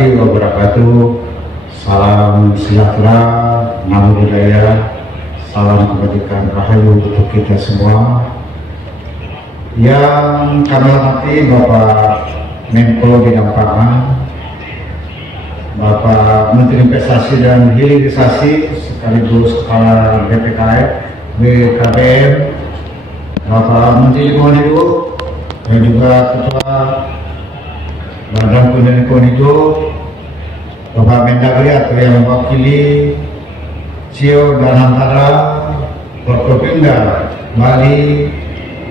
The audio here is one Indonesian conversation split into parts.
warahmatullahi wabarakatuh. Salam sejahtera, namo buddhaya, salam kebajikan rahayu untuk kita semua. Yang kami hormati Bapak Menko Bidang Pangan, Bapak Menteri Investasi dan Hilirisasi sekaligus Kepala BPKF, BKPM, Bapak Menteri Lingkungan Hidup dan juga Ketua Badan Pengendalian Lingkungan Hidup, Bapak Mendagri atau yang mewakili CEO dan Antara, Forkopimda Bali,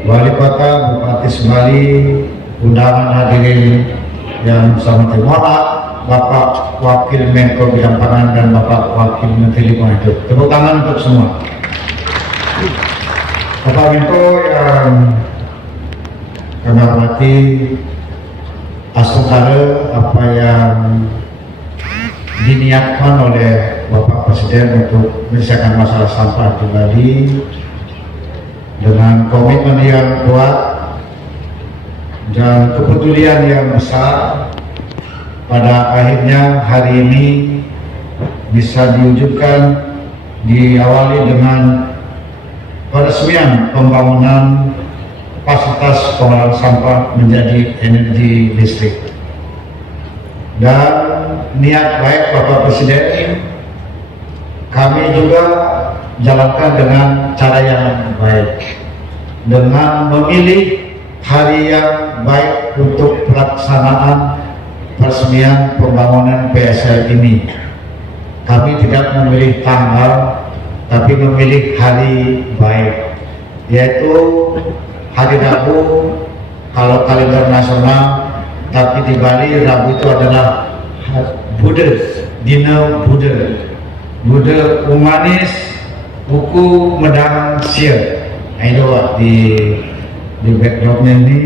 Wali Kota, Bupati Bali, undangan hadirin yang sangat terhormat, Bapak Wakil Menko Bidang Pangan dan Bapak Wakil Menteri Lingkungan Hidup. Tepuk tangan untuk semua. Bapak Menko yang kami hormati, asal apa yang diniatkan oleh Bapak Presiden untuk menyelesaikan masalah sampah di Bali dengan komitmen yang kuat dan kepedulian yang besar, pada akhirnya hari ini bisa diwujudkan, diawali dengan peresmian pembangunan fasilitas pengolahan sampah menjadi energi listrik. Dan niat baik Bapak Presiden kami juga jalankan dengan cara yang baik, dengan memilih hari yang baik untuk pelaksanaan peresmian pembangunan PSL ini. Kami tidak memilih tanggal, tapi memilih hari baik, yaitu hari Rabu kalau kalender nasional, tapi di Bali Rabu itu adalah Buddha, Dina Buddha, Buddha Umanis, buku Medang Sia. Itu di backgroundnya ini.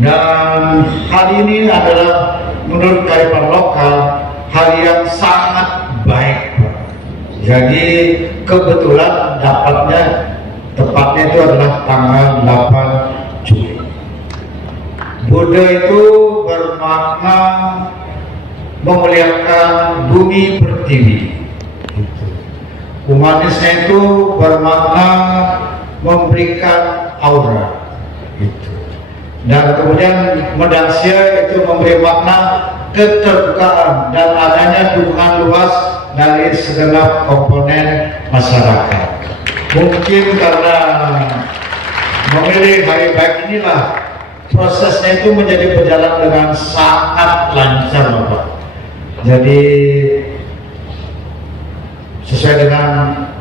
Dan hari ini adalah menurut kearifan lokal hari yang sangat baik. Jadi kebetulan tepatnya itu adalah tanggal 8 Juli. Buddha itu bermakna memuliakan bumi pertiwi. Humanisnya itu bermakna memberikan aura. Dan kemudian Medangsia itu memberi makna keterbukaan dan adanya dukungan luas dari segenap komponen masyarakat. Mungkin karena memilih hari baik inilah prosesnya itu menjadi berjalan dengan sangat lancar, Bapak. Jadi sesuai dengan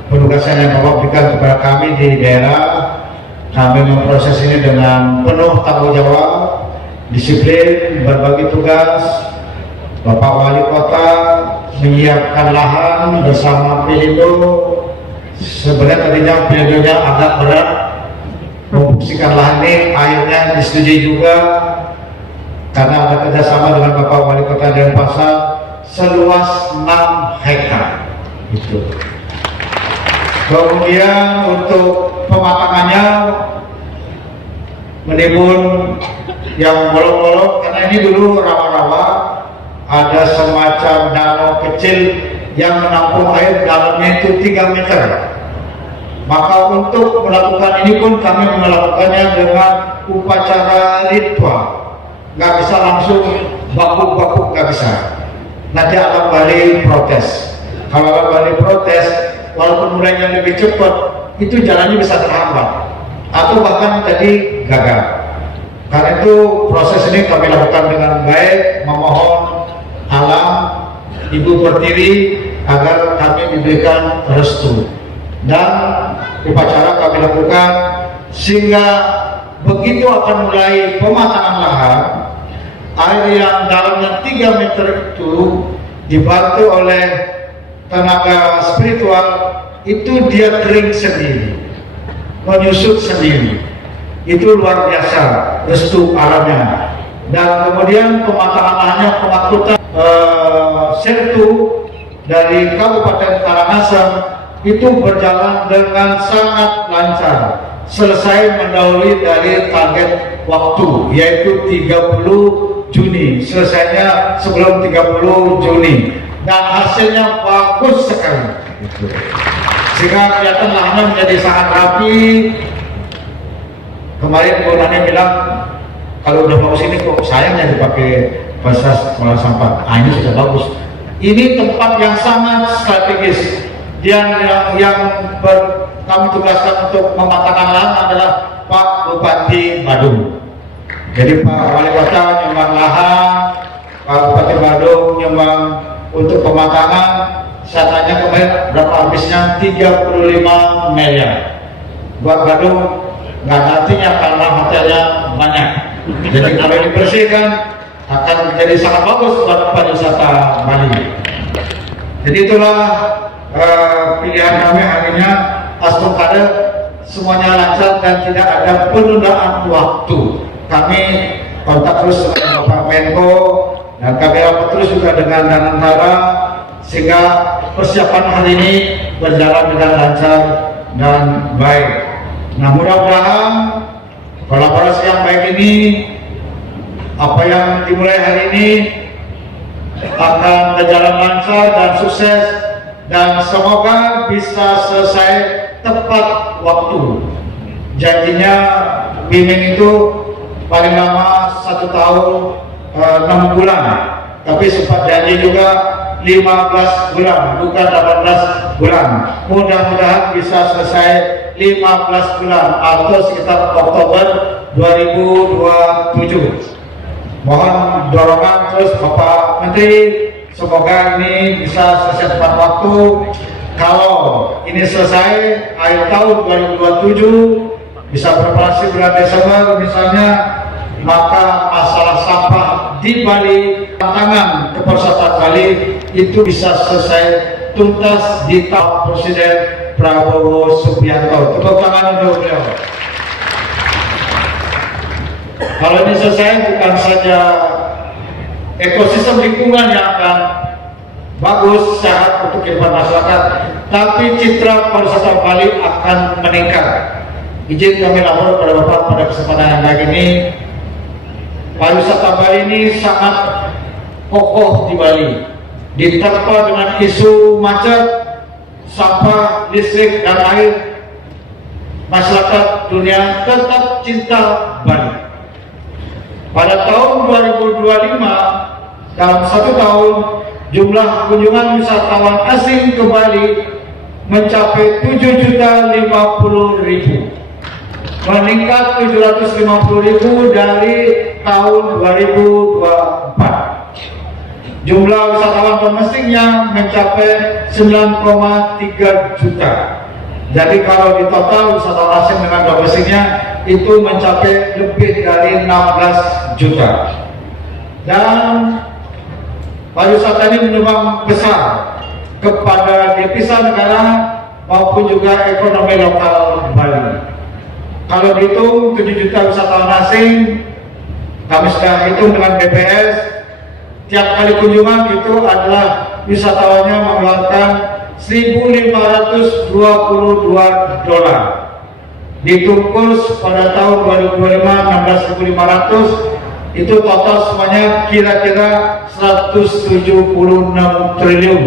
penugasan yang Bapak berikan kepada kami di daerah, kami memproses ini dengan penuh tanggung jawab, disiplin, berbagi tugas. Bapak Wali Kota menyiapkan lahan bersama Pelindo. Sebenarnya tadinya Pelindonya agak berat memfungsikan lahan ini, akhirnya disetujui juga karena ada kerjasama dengan Bapak Wali Kota Denpasar seluas 6 hektar. Itu. Kemudian untuk pematangannya menimbun yang bolong-bolong, karena ini dulu rawa-rawa, ada semacam danau kecil yang menampung air, dalamnya itu 3 meter. Maka untuk melakukan ini pun kami melakukannya dengan upacara ritual, nggak bisa langsung bakuk-bakuk, nggak bisa. Nanti akan Bali protes. Kalau akan Bali protes, walaupun mulainya lebih cepat, itu jalannya bisa terhambat atau bahkan jadi gagal. Karena itu proses ini kami lakukan dengan baik, memohon alam, Ibu Pertiwi agar kami diberikan restu, dan upacara kami lakukan sehingga begitu akan mulai pematangan lahan, air yang dalamnya 3 meter itu dibantu oleh tenaga spiritual, itu dia kering sendiri, menyusut sendiri. Itu luar biasa restu alamnya. Dan kemudian pematangan lahannya, pengangkutan sertu dari Kabupaten Karangasem itu berjalan dengan sangat lancar, selesai mendahului dari target waktu, yaitu 30 Juni, selesainya sebelum 30 Juni, dan hasilnya bagus sekali. Sehingga kelihatan lahannya menjadi sangat rapi. Kemarin Bu Nani bilang kalau udah bagus ini kok sayangnya dipakai proses pengelolaan sampah. Nah, ini sudah bagus. Ini tempat yang sangat strategis. Kami tugaskan untuk mematangkan lahan adalah Pak Bupati Badung. Jadi Pak Wali Kota nyumbang lahan, Pak Bupati Badung nyumbang untuk pematangan. Saya tanya kemarin berapa habisnya, 35 miliar. Buat Badung nggak ada artinya karena hotelnya banyak. Jadi kalau dibersihkan akan menjadi sangat bagus buat pariwisata Bali. Jadi itulah pilihan kami akhirnya Asmokade semuanya lancar dan tidak ada penundaan waktu. Kami kontak terus dengan Bapak Menko dan kami rapat terus juga dengan Danantara sehingga persiapan hari ini berjalan dengan lancar dan baik. Nah, mudah-mudahan kolaborasi yang baik ini, apa yang dimulai hari ini akan berjalan lancar dan sukses, dan semoga bisa selesai tepat waktu. Janjinya BIMIN itu paling lama 1 tahun 6 bulan, tapi sempat janji juga 15 bulan, bukan 18 bulan. Mudah-mudahan bisa selesai 15 bulan atau sekitar Oktober 2027. Mohon dorongan terus Bapak Menteri, semoga ini bisa selesai tepat waktu. Kalau ini selesai akhir tahun 2027, bisa beroperasi bulan Desember misalnya, maka masalah sampah di Bali, tantangan kepersatuan Bali itu bisa selesai tuntas di tahun Presiden Prabowo Subianto. Tepuk tangan untuk beliau. Kalau ini selesai, bukan saja ekosistem lingkungan yang akan bagus, sehat untuk kehidupan masyarakat, tapi citra pariwisata Bali akan meningkat. Izin kami lapor kepada Bapak pada kesempatan yang baik ini, pariwisata Bali ini sangat kokoh di Bali, diterpa dengan isu macet, sampah, listrik, dan air. Masyarakat dunia tetap cinta Bali. Pada tahun 2025, dalam 1 tahun, jumlah kunjungan wisatawan asing ke Bali mencapai 7.050.000, meningkat 750.000 dari tahun 2024. Jumlah wisatawan domestiknya mencapai 9,3 juta. Jadi kalau di total wisatawan asing dengan domestiknya itu mencapai lebih dari 16 juta. Dan pariwisata ini menyumbang besar kepada devisa negara maupun juga ekonomi lokal Bali. Kalau dihitung 7 juta wisatawan asing, kami sudah hitung dengan BPS, tiap kali kunjungan itu adalah wisatawannya mengeluarkan $1.522. Ditungkus pada tahun 2025 16.500, itu total semuanya kira-kira 176 triliun.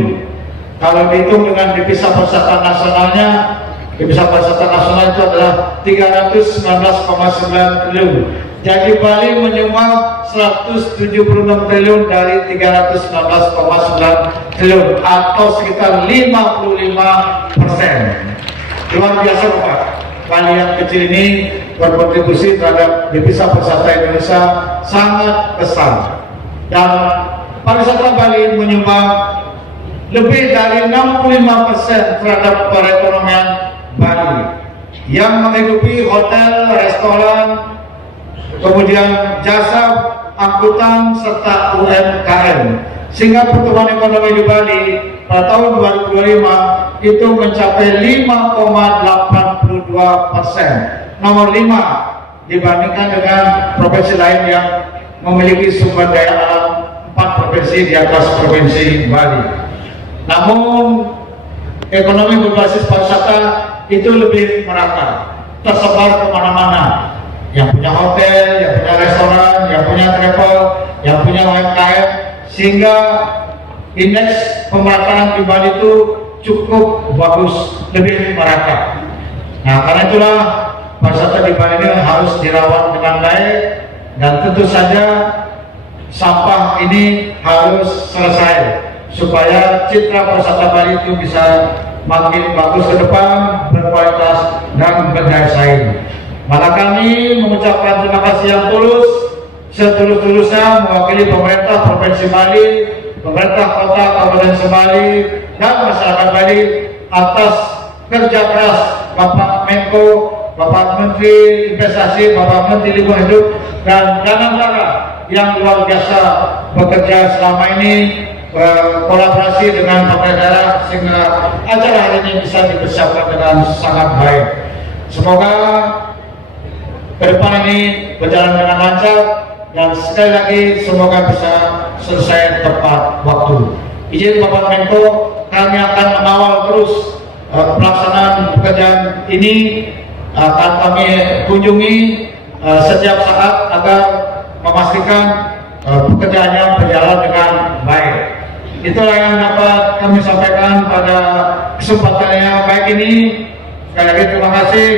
Kalau dihitung dengan devisa pariwisata nasionalnya, devisa pariwisata nasional itu adalah 319,9 triliun. Jadi Bali menyumbang 176 triliun dari 319,9 triliun atau sekitar 55%. Luar biasa Pak. Bali yang kecil ini berkontribusi terhadap devisa pariwisata Indonesia sangat besar, dan pariwisata Bali menyumbang lebih dari 65% terhadap perekonomian Bali yang menghidupi hotel, restoran, kemudian jasa angkutan serta UMKM, sehingga pertumbuhan ekonomi di Bali pada tahun 2025 itu mencapai 5,82%, nomor 5 dibandingkan dengan provinsi lain yang memiliki sumber daya alam 4 provinsi di atas provinsi Bali. Namun ekonomi berbasis pariwisata itu lebih merata, tersebar kemana-mana. Yang punya hotel, yang punya restoran, yang punya travel, yang punya UMKM, sehingga indeks pemerataan di Bali itu cukup bagus, lebih merata. Nah, karena itulah pariwisata di Bali ini harus dirawat dengan baik, dan tentu saja sampah ini harus selesai supaya citra pariwisata Bali itu bisa makin bagus ke depan, berkualitas dan berdaya saing. Maka kami mengucapkan terima kasih yang tulus, setulus-tulusnya mewakili pemerintah Provinsi Bali, pemerintah Kota Kabupaten Sebali, dan masyarakat Bali atas kerja keras Bapak Menko, Bapak Menteri Investasi, Bapak Menteri Lingkungan Hidup, dan negara yang luar biasa bekerja selama ini, kolaborasi dengan pemerintah daerah, sehingga acara hari ini bisa dipersiapkan dengan sangat baik. Semoga ke depan ini berjalan dengan lancar, dan sekali lagi semoga bisa selesai tepat waktu. Izin Bapak Menko, kami akan mengawal terus pelaksanaan pekerjaan ini, akan kami kunjungi setiap saat agar memastikan pekerjaannya berjalan dengan baik. Itulah yang dapat kami sampaikan pada kesempatan yang baik ini. Sekali lagi terima kasih.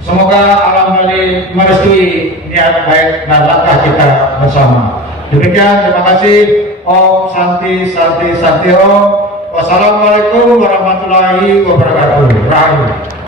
Semoga alam Bali merestui niat baik dan langkah kita bersama. Demikian, terima kasih. Om Santi Santi Santi Om. Wassalamualaikum warahmatullahi wabarakatuh. Rahayu.